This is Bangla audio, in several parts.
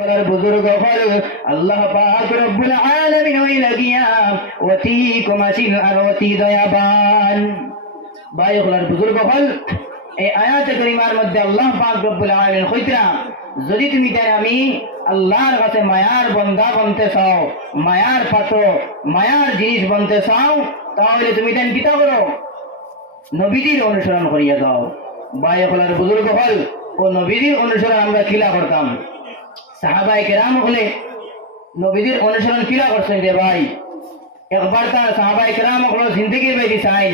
বলার বুজুর্গ হল আল্লাহ পাক রব্বুল আলামিন হইলা গিয়া অতি ক্ষমাশীল আর অতি দয়াবান। ভাই বলার বুজুর্গ হল এই আয়াতে কারিমার মধ্যে আল্লাহ পাক রব্বুল আলামিন কইতরা, যদি তুমি তাই আমি আল্লাহর কাছে মায়ার বন্দা বনতে চাও, মায়ার পাত্র, মায়ার জিনিস বনতে চাও, তাহলে তুমি তাই কিতা করো? নবীজির অনুসরণ করিয়া দাও। ভাই বলার বুজুর্গ হল ও নবীজির অনুসরণ আমরা কিলা করতাম। সাহাবায়ে কেরাম হলে নবীজির অনুসরণ কিলা করছেন রে ভাই? একবার তার সাহাবায়ে কেরাম হলো জিন্দেগির বাইরে চাই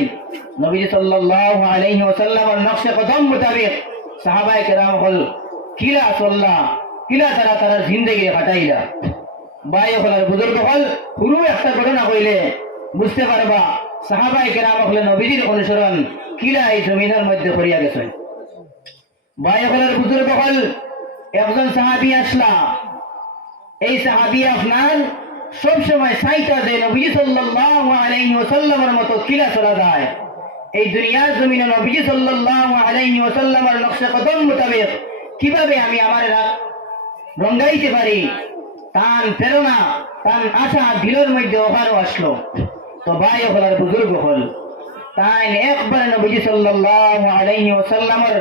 নবীজি সাল্লাল্লাহু আলাইহি ওয়াসাল্লামের নকশে কদম মোতাবেক সাহাবায়ে কেরাম হল কিলা চললা, কিলা তারা তারা জিন্দেগি কাটাইলা। ভাই হলার বুজুর্গ হল পুরো একটা ঘটনা কইলে বুঝতে পারবা সাহাবায়ে কেরাম হলে নবীজির অনুসরণ কিলা এই জমিনের মধ্যে করিয়া গেছেন। ভাই হলার বুজুর্গ হল একজন সাহাবী আসলা, এই সাহাবী আপনার সব সময় চাইতা যে নবীজি সাল্লাল্লাহু আলাইহি ওয়াসাল্লামের মতো কিলা চলা যায়। এই দুনিয়ার জমিনে নবীজি সাল্লাল্লাহু আলাইহি ওয়াসাল্লামের নকশে কদম মোতাবেক কিভাবে আমি আমার রঙ্গাইতে পারি, তান প্রেরণা তান আশা দিলের মধ্যে ওখানে আসলো। তো ভাই হলার বুজুর্গ হল তাই একবারে নবীজি সাল্লাল্লাহু আলাইহি ওয়াসাল্লামের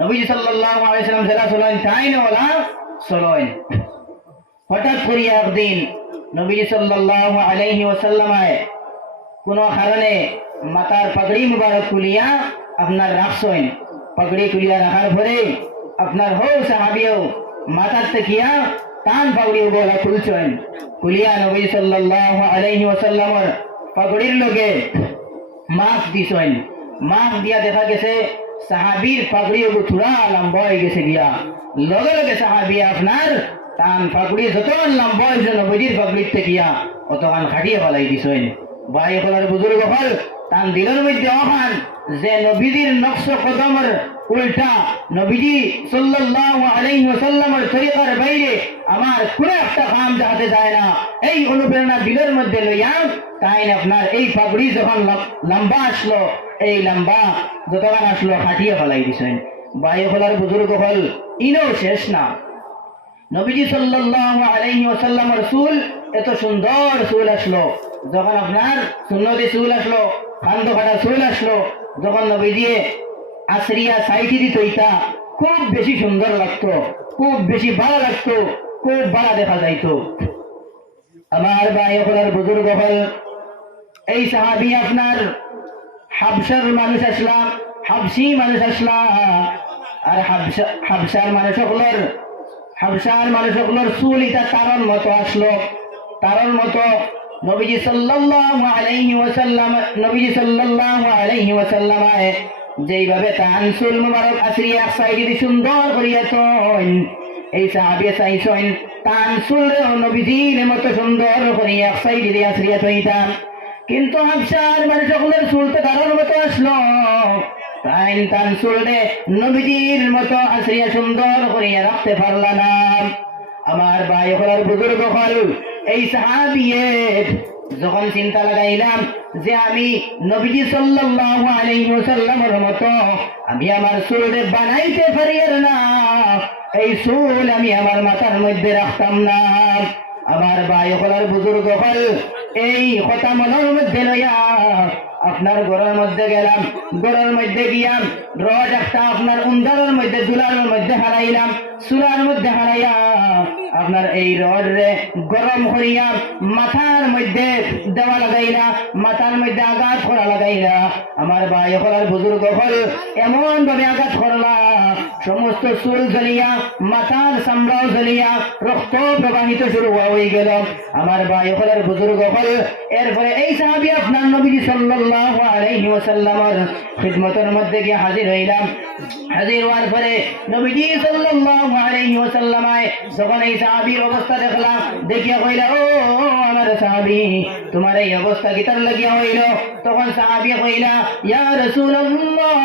নবীজি সাল্লাল্লাহু আলাইহি ওয়াসাল্লাম যারা চলেন তাই না ওলা চলেন। হঠাৎ করিয়া একদিন নবীজি সাল্লাল্লাহু আলাইহি ওয়াসাল্লামে কোনো কারণে মাথার পাগড়ি মুবারক খুলিয়া আপনার রাখছেন। পাগড়ি খুলিয়া রাখার পরে আপনার হো সাহাবীও মাথার তেকিয়া টান পাগড়ি গলা খুলছেন। খুলিয়া নবীজি সাল্লাল্লাহু আলাইহি ওয়াসাল্লামের পাগড়ির লগে মাছ দিছেন। মাছ দিয়া দেখা গেছে সাহাবীর পাগড়ি থুড়া লম্বা হয়ে গেছে গিয়া। লগে লগে সাহাবী আপনার টান পাগড়ি যতক্ষণ লম্বা হয়েছে নবীজির পাগড়ির তেকিয়া অতক্ষণ খাটিয়ে ফেলাই দিছেন। ভাই হলার বুজুর্গ হল তান দিলের মধ্যে অহান যে নবীজির নকশ কদমের উল্টা নবীজি সাল্লাল্লাহু আলাইহি ওয়াসাল্লামের তরিকার বাইরে আমার কোনো একটা কাম যাতে যায় না, এই অনুপ্রেরণা দিলের মধ্যে লইয়া তাই আপনার এই পাগড়ি যখন লম্বা আসলো, এই লম্বা যতক্ষণ আসলো খাটিয়ে ফেলাই দিছেন। ভাই হলার বুজুর্গ হল ইনও শেষ না, নবীজি সাল্লাল্লাহু আলাইহি ওয়াসাল্লামের চুল এত সুন্দর চুল আসলো, যখন আপনার সুন্নতি চুল আসলো, খান্দ কাটা চুল আসলো, যখন নবীজি আশ্রিয়া সাইটি দিত ইটা খুব বেশি সুন্দর লাগতো, খুব বেশি ভালো লাগতো, খুব ভালো দেখা যাইতো। আমার ভাই হলার বুজুর্গ হল এই সাহাবী আপনার হাবশার মানুষ আসলাম, হাবশি মানুষ আসলাম, আর হাবশার মানুষ হকলর চুল ইটা তারর মতো আসলো, তারর মতো নবীজি সাল্লাল্লাহু আলাইহি ওয়াসাল্লাম যেইভাবে তান চুল মুবারক আশ্রিয়া সাইডি সুন্দর করিয়াছেন, এই সাহাবী চাইছেন তান চুল নবীজির মতো সুন্দর করিয়া সাইডি দিয়ে আশ্রিয়া থইতাম। কিন্তু হাবশার মানুষ হকলর চুল তো তারর মতো আসলো, তাই তান চুলে নবীজির মতো আশ্রিয়া সুন্দর করিয়া রাখতে পারলা না। আমার ভাই হলার বুজুর্গ হল এই সাহাবীর যখন চিন্তা লাগাইলাম যে আমি নবীজি সাল্লাল্লাহু আলাইহি ওয়াসাল্লামের মতো আমি আমার চুলে বানাইতে পারি না, এই চুল আমি আমার মাথার মধ্যে রাখতাম না। আমার ভাই হলার বুজুর্গ হল এই কথা মনের মধ্যে লইয়া আপনার ঘরের মধ্যে গেলাম, ঘরের মধ্যে গিয়াম রড একটা আপনার উন্দারের মধ্যে দুলার মধ্যে হারাইলাম, চুলার মধ্যে হারাইয়া আপনার এই রড রে গরম করিয়া মাথার মধ্যে দেওয়া লাগাইলা, মাথার মধ্যে আঘাত করা লাগাইলা। আমার ভাই হলার বুজুর্গ হল এমন ভাবে আঘাত করলা সমস্ত চুল জ্বলিয়া মাথার চামড়াও জ্বলিয়া রক্ত প্রবাহিত শুরু হয়ে গেল। আমার ভাই হলার বুজুর্গ হল এরপরে এই সাহাবী আপনার নবীজি সাল্লাল্লাহু আলাইহি ওয়াসাল্লামের খিদমতের মধ্যে গিয়ে হাজির হইলাম। হাজির হওয়ার পরে নবীজি সাল্লাল্লাহু আলাইহি ওয়াসাল্লামে যখন এই সাহাবীর অবস্থা দেখলাম, দেখিয়া কইলা ও আমার সাহাবী তোমার এই অবস্থা কিতার লাগিয়া হইল? তখন সাহাবী কইলা ইয়া রাসূলুল্লাহ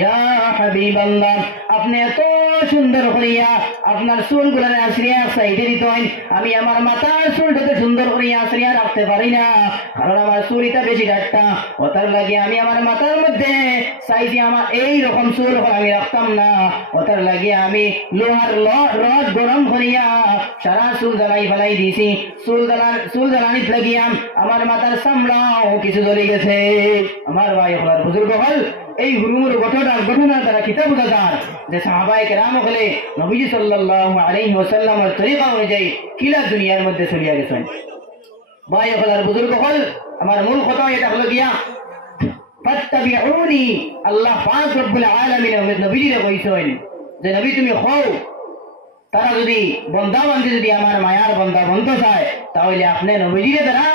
ইয়া হাবিবাল্লাহ আপনি এত সুন্দর করিয়া আপনার চুলগুলো আশ্রিয়া সাইডে দিতেন। আমি আমার মাথার চুলটাতে সুন্দর করিয়া আশ্রিয়া রাখতে পারি না, কারণ আমার চুলটা বেশি ডাট্টা। ওটার লাগে আমি আমার মাথার মধ্যে চাইছি আমার এই রকম চুল আমি রাখতাম না। ওটার লাগে আমি লোহার রড গরম করিয়া সারা চুল জ্বালাই ফেলাই দিয়েছি। চুল জ্বালানিত লাগিয়া আমার মাথার চামড়াও কিছু জ্বলে গেছে। আমার ভাই হলার বুজুর্গ হল এই হুরুমুর ঘটনা তারা কিতাব বোঝা যান যে সাহাবায়ে কেরাম হলে নবীজি সাল্লাল্লাহু আলাইহি ওয়াসাল্লামের তরিকা অনুযায়ী কিলা দুনিয়ার মধ্যে চলিয়া গেছেন। ভাই হলার বুজুর্গ হল আমার মূল কথা এটা হলো গিয়া ফাত্তাবিউনি। আল্লাহ পাক রব্বুল আলামিন নবীজিরে কইছেন যে নবী তুমি হও, তারা যদি বন্দা বান্ধে যদি আমার মায়ার বন্দা বন্ধ চায় তাহলে আপনি নবীজিরে দ্বারা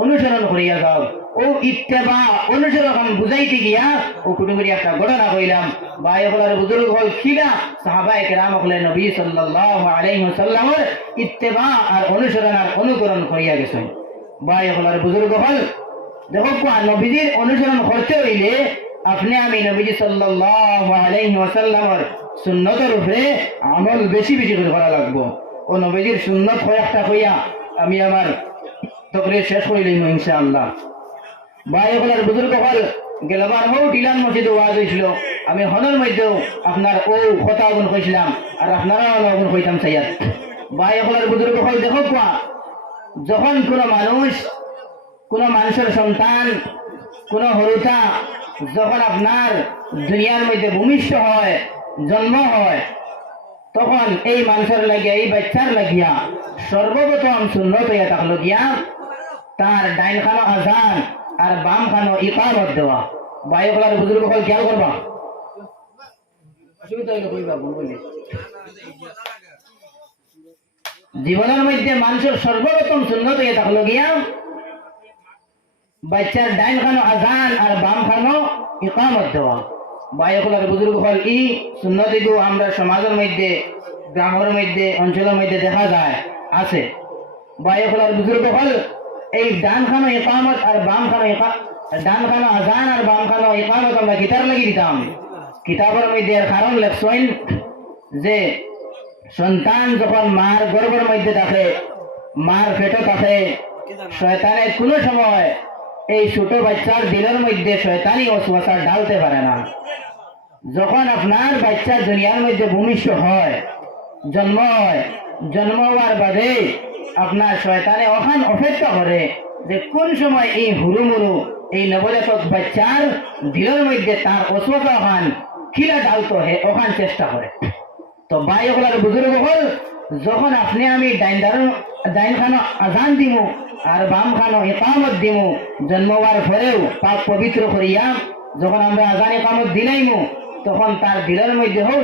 অনুসরণ করিয়া যাও। ও ইত্তেবা অনুসরণ বুঝাইতে গিয়া ও কুটুমুরি একটা ঘটনা কইলাম। ভাই হলার বুজুর্গ হল খিলা সাহাবায়ে কেরাম হলে নবী সাল্লাল্লাহু আলাইহি ওয়াসাল্লামের ইত্তেবা আর অনুসরণ আর অনুকরণ করিয়া গেছেন। ভাই হলার বুজুর্গ হল দেখো নবীজির অনুসরণ করতে হইলে আপনি আমি নবীজি সাল্লাল্লাহু আলাইহি ওয়াসাল্লামের সুন্নতের উপরে আমল বেশি বেশি করে করা লাগবো। ও নবীজির সুন্নত কয়েকটা কইয়া আমি আমার তকরির শেষ করিলাম ইনশাআল্লাহ। ভাই হলার বুজুর্গ হল গেলবার হো টিলান মসজিদে ওয়াজ হয়েছিল। আমি হনের মধ্যেও আপনার ও কথা গুণ কইছিলাম আর আপনারা গুণ কইতাম সাইয়াদ। ভাই হলার বুজুর্গ হল দেখো কোয়া যখন কোনো মানুষের সন্তান কোনো হরুতা যখন আপনার দুনিয়ার মধ্যে ভূমিষ্ঠ হয়, জন্ম হয়, তখন এই মানুষের লাগিয়া এই বাচ্চার লাগিয়া সর্বপ্রথম সুন্নত হইয়া থাকলো গিয়া তার ডাইন খানো আজান আর বাম খানো ইকামত দেওয়া। ভাই হলার বুজুর্গ হল খেয়াল করবা, অসুবিধা হইলে কইবা বলবি। জীবনের মধ্যে মানুষের সর্বপ্রথম সুন্নত হইয়া থাকলো গিয়া বাচ্চার ডাইন খানো আজান আর বাম খানো ইকামত দেওয়া। ভাই হলার বুজুর্গ হল ই সুন্নতিগু আমরা সমাজের মধ্যে, গ্রামের মধ্যে, অঞ্চলের মধ্যে দেখা যায় আছে। ভাই হলার বুজুর্গ হল এই ডান খানো ইকামত আর বাম খানো ডান খানো আজান আর বাম খানো ইকামত আমরা কিতাব লাগি দিতাম। কিতাবের মধ্যে এর কারণ লেখছেন যে সন্তান যখন মার গর্ভের মধ্যে থাকে, মার পেটে থাকে, শয়তানের কোনো সময় এই ছোট বাচ্চার দিলের মধ্যে শয়তানি ওয়াসওয়াসা ঢালতে পারে না। যখন আপনার বাচ্চা দুনিয়ার মধ্যে ভূমিষ্ঠ হয়, জন্ম হয়, জন্ম হওয়ার বাদে আপনার শয়তানে ওখান অপেক্ষা করে যে কোন সময় এই হুরুমুরু এই নবজাতক বাচ্চার দিলের মধ্যে তার ওয়াসওয়াসা ওখান খিলা ঢালতো হে ওখান চেষ্টা করে। তো ভাই হলার বুজুর্গ হল যখন আপনি আমি ডাইন খানো আজান দিমু আর বাম খানো ইকামত দিমু, জন্ম হওয়ার পরেও পাক পবিত্র করিয়া যখন আমরা আজান ইকামত দিলাইমু তখন তার দিলের মধ্যে হোক